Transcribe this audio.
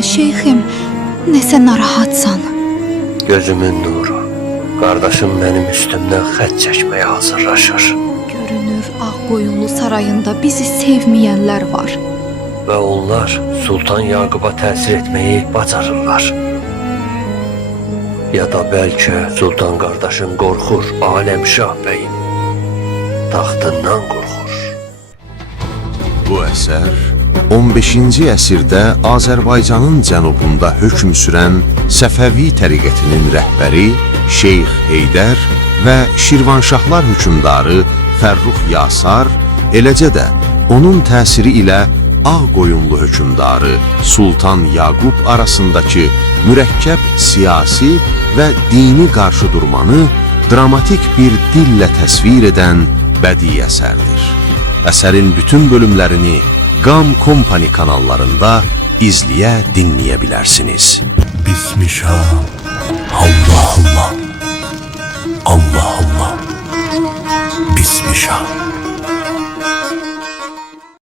Deyirsən şeyxim, nəsə narahatsan. Gözümün nuru. Qardaşım mənim üstümdən xət çəkməyə hazırlaşır. Görünür, Ağqoyunlu sarayında bizi sevməyənlər var. Və onlar Sultan Yaquba təsir etməyi bacarırlar. Ya da bəlkə Sultan qardaşım qorxur Aləmşah bəyin taxtından qorxur. Bu əsər 15-ci əsrdə Azərbaycanın cənubunda hökm sürən Səfəvi təriqətinin rəhbəri Şeyx Heydər və Şirvanşahlar hökmdarı Fərrux Yasar, eləcə də onun təsiri ilə Ağqoyunlu hökmdarı Sultan Yaqub arasındakı mürəkkəb siyasi və dini qarşıdurmanı dramatik bir dillə təsvir edən bədii əsərdir. Əsərin bütün bölümlərini Qam Company kanallarında izləyə, dinləyə bilərsiniz. Bismillah, Allah Allah.